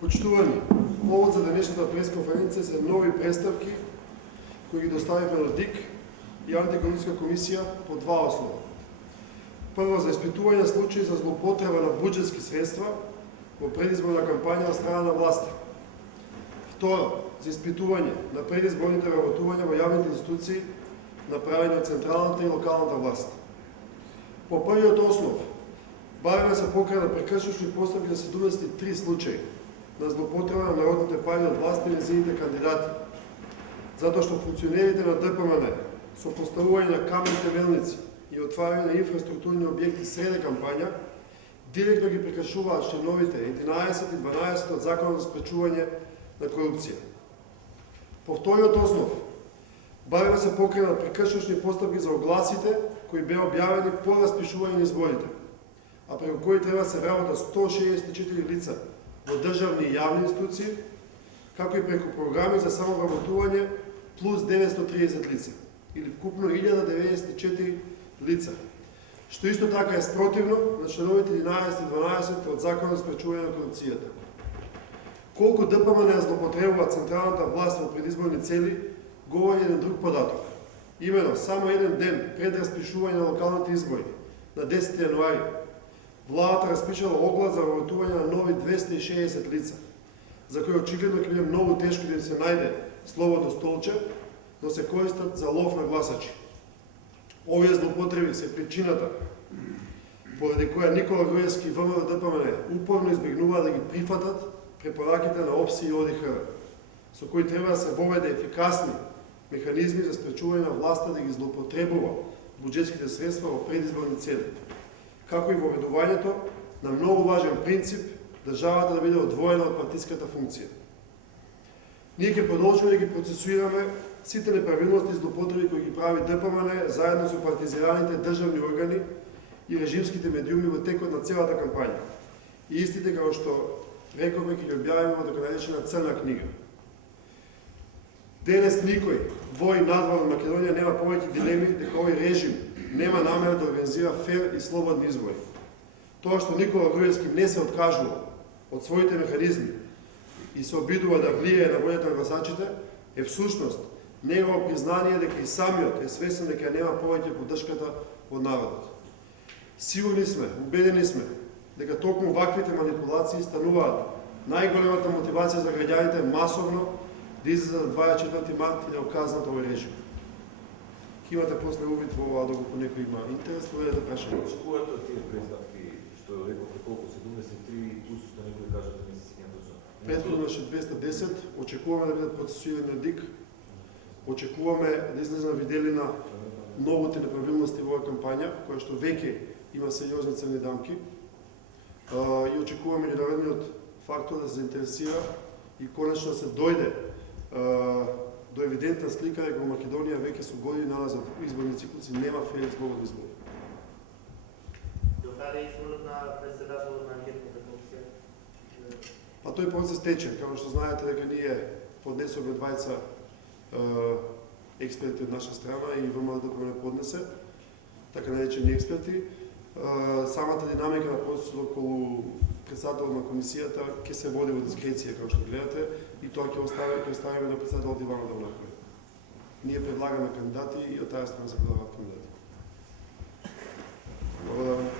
Почитувани, повод за денешната пресконференција се нови представки кои ги доставивме на ДИК и Антикорупцијска комисија по два основа. Прво, за испитување случаи за злоупотреба на буџетски средства во предизборна кампања од страна на власта. Второ, за испитување на предизборните работувања во јавните институции направени од централната и локалната власт. По првиот основ, барем се покрена прекршочни постапки за 73 случаи на злоупотреба на народните пари од власт и нејзините кандидати, затоа што функционерите на ДПМН со поставување на камени темелници и отварање на инфраструктурни објекти среде кампања директно ги прекршуваат членовите 11 и 12 од Законот за спречување на корупција. По вториот основ, барем се покренат прекршочни постапки за огласите кои беа објавени по распишување на изборите, а преку кои треба се вработат 164 лица во државни и јавни институции, како и преку програми за самовработување плюс 930 лица, или вкупно 1094 лица, што исто така е спротивно на членовите 11 и 12 од Законот за спречување на корупцијата. Колку ДПМН злоупотребува централната власт во предизборни цели, говори еден друг податок. Имено, само еден ден пред распишување на локалните избори, на 10 јануари, владата распишала оглас за вработување на нови 260 лица, за кои очигледно ќе биде многу тешко да им се најде словото столче, но се користат за лов на гласачи. Овие злоупотреби се причината поради која Никола Груевски и ВМРО ДПМН упорно избегнуваат да ги прифатат препораките на ОПСИ и ОДИХР, со кои треба да се воведе ефикасни механизми за спречување на власта да ги злоупотребува буџетските средства во предизборни цели, како и воведувањето на многу важен принцип државата да биде одвоена од партиската функција. Ние ќе продолжиме да ги процесуираме сите неправилности и злоупотреби кои ги прави ДПМН заедно со партизираните државни органи и режимските медиуми во текот на целата кампања. И истите, како што рековме, ќе ги објавиме во така наречена црна книга. Денес никој во и надвор на Македонија нема повеќе дилеми дека овој режим нема намера да организира фер и слободни избори. Тоа што Никола Груевски не се откажува од своите механизми и се обидува да влијае на волјата на гласачите, е всушност негово признание дека и самиот е свесен дека нема повеќе поддршката од народот. Сигурни сме, убедени сме, дека токму ваквите манипулации стануваат најголемата мотивација за граѓаните масовно да излезат 24 март и да оказнат овој режим. Ке имате после увид во ова, доколку некој има интерес, поведете прашање. Очекувате од тие представки, што рековте колку 73 плюс што некој каже да не се сеќавам точно? Претходно беше 210, очекуваме да бидат процесуирани на ДИК, очекуваме да излезе на виделина многуте неправилности во оваа кампања, која што веќе има сериозни црни дамки, и очекуваме меѓународниот фактор да се заинтересира и конечно да се дојде до евидентна слика дека во Македонија веќе со години назад изборни циклуси нема фер и слободни избори. Докаде изборот на председател на анкетната комисија? Па тој процес тече, како што знаете дека ние поднесоме двајца експерти од наша страна и ВМРО ДПМН поднесе, така наречени експерти. Самата динамика на процесот околу председател на комисијата ќе се води во дискреција, како што гледате, и тоа ќе оставиме на председателот Иванов да го направи. Ние предлагаме кандидати и од таа страна се предлагаат кандидати. Благодарам.